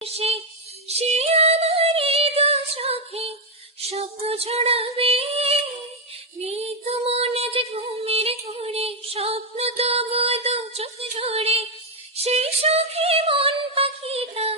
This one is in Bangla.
সে সে আমারই দু চোখে স্বপ্ন ছড়াবে, মৃত মনে যে ঘুমের ঘোরে স্বপ্ন তবু দু চোখ ঝরে, সেই সুখে মন পাখিটা